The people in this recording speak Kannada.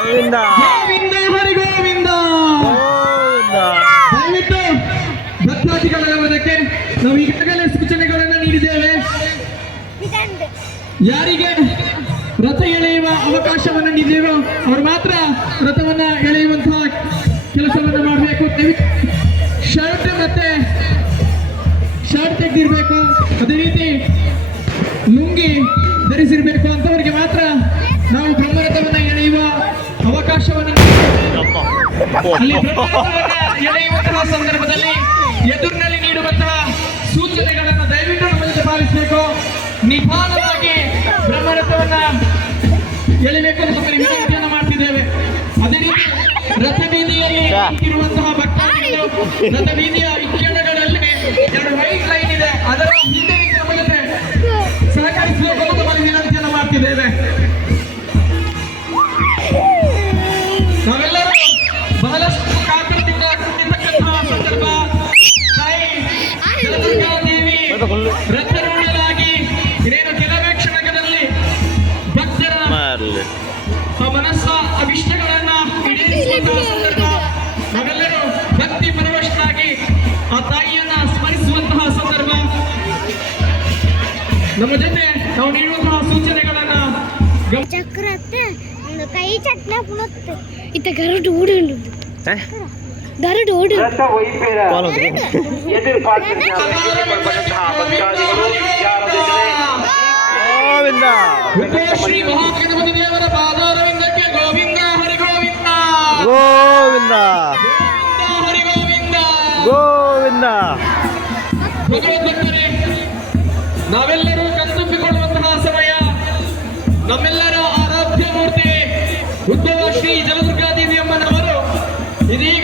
ಗೋವಿಂದ ಗೋವಿಂದ ಹರಿ ಗೋವಿಂದ. ದಯವಿಟ್ಟು ಭಕ್ತಾದಿಗಳ ಗಮನಕ್ಕೆ ನಾವು ಈಗಾಗಲೇ ಸೂಚನೆಗಳನ್ನು ನೀಡಿದ್ದೇವೆ. ಯಾರಿಗೆ ರಥ ಎಳೆಯುವ ಅವಕಾಶವನ್ನು ನೀಡಿದ್ದೇವೋ ಅವರು ಮಾತ್ರ ರಥವನ್ನ ಎಳೆಯುವಂತಹ ಕೆಲಸವನ್ನು ಮಾಡಬೇಕು. ಶರ್ಟ್ ತೆಗೆದಿರ್ಬೇಕು, ಅದೇ ರೀತಿ ಲುಂಗಿ ಧರಿಸಿರ್ಬೇಕು. ಅಂತವರಿಗೆ ಮಾತ್ರ ನಾವು ಬ್ರಹ್ಮರಥವನ್ನ ಎಳೆಯುವ ಅವಕಾಶವನ್ನು ಅಲ್ಲಿ ಬ್ರಹ್ಮರಥವನ್ನ ಎಳೆಯುವಂತಹ ಸಂದರ್ಭದಲ್ಲಿ ಎದುರಿನಲ್ಲಿ ನೀಡುವಂತಹ ಸೂಚನೆಗಳನ್ನು ದಯವಿಟ್ಟು ನಮ್ಮಲ್ಲಿ ಪಾಲಿಸಬೇಕು. ನಿಧಾನವಾಗಿ ಬ್ರಹ್ಮರಥವನ್ನ ಎಳೆಯಬೇಕು ಅಂತ ನಮ್ಮಲ್ಲಿ ವಿನಂತಿಯನ್ನು ಮಾಡ್ತಿದ್ದೇವೆ. ಅದೇ ರೀತಿ ರಥಬೀದಿಯಲ್ಲಿ ಇರುವಂತಹ ಭಕ್ತಾದಿಗಳು ರಥಬೀದಿಯ ಇಕ್ಕೆಣಗಳಲ್ಲಿ 2 ವೈಟ್ ಲೈನ್ ಇದೆ, ಅದರ ಹಿಂದೆ ನಮಗೆ ಸಹಕರಿಸಬೇಕು ಅಂತ ನಮ್ಮಲ್ಲಿ ವಿನಂತಿಯನ್ನು ಮಾಡ್ತಿದ್ದೇವೆ. ನಾವೆಲ್ಲರೂ ಬಹಳಷ್ಟು ಕಾಕರದಿಂದ ಕೂಡಿರ್ತಕ್ಕಂತಹ ಸಂದರ್ಭ. ತಾಯಿ ಜಲದುರ್ಗಾ ದೇವಿ ರಥರೂಢರಾಗಿ ಇನ್ನೇನು ಕೆಲವೇ ಕ್ಷಣಗಳಲ್ಲಿ ಭಕ್ತರ ಮನಸ್ಸ ಅಭಿಷ್ಟಗಳನ್ನ ಈಡೇರಿಸುವಂತಹ ಸಂದರ್ಭ. ನಾವೆಲ್ಲರೂ ಭಕ್ತಿ ಪರವಶರಾಗಿ ಆ ತಾಯಿಯನ್ನ ಸ್ಮರಿಸುವಂತಹ ಸಂದರ್ಭ. ನಮ್ಮ ಜೊತೆ ನಾವು ನೀಡುವಂತಹ ಸೂಚನೆಗಳನ್ನ ಚಕ್ರ ಒಂದು ಕೈ ಚಕ್ರ ಪುಣತ್ತೆ ಇತ್ತ ಗರಡು ಓಡಿ ಉಂಟು ಗರಡು ಓಡಿ ಗೋವಿಂದ ಶ್ರೀ ಮಹಾಗಣಪತಿ ದೇವರ ಪಾದಾರವಿಂದಕ್ಕೆ ಗೋವಿಂದ ಹರಿ ಗೋವಿಂದ ಗೋವಿಂದ ಹರಿ ಗೋವಿಂದ. ಗೋವಿಂದ ಭಗವದ್ಭಕ್ತರೇ, ನಾವೆಲ್ಲರೂ ಕಣ್ತುಂಬಿಕೊಳ್ಳುವಂತಹ ಸಮಯ. ನಮ್ಮೆಲ್ಲರ ಆರಾಧ್ಯ ಮೂರ್ತಿ ಉದ್ಭವ ಶ್ರೀ ಜಲದುರ್ಗಾ ದೇವಿ ಅಮ್ಮನವರು ಇದೀಗ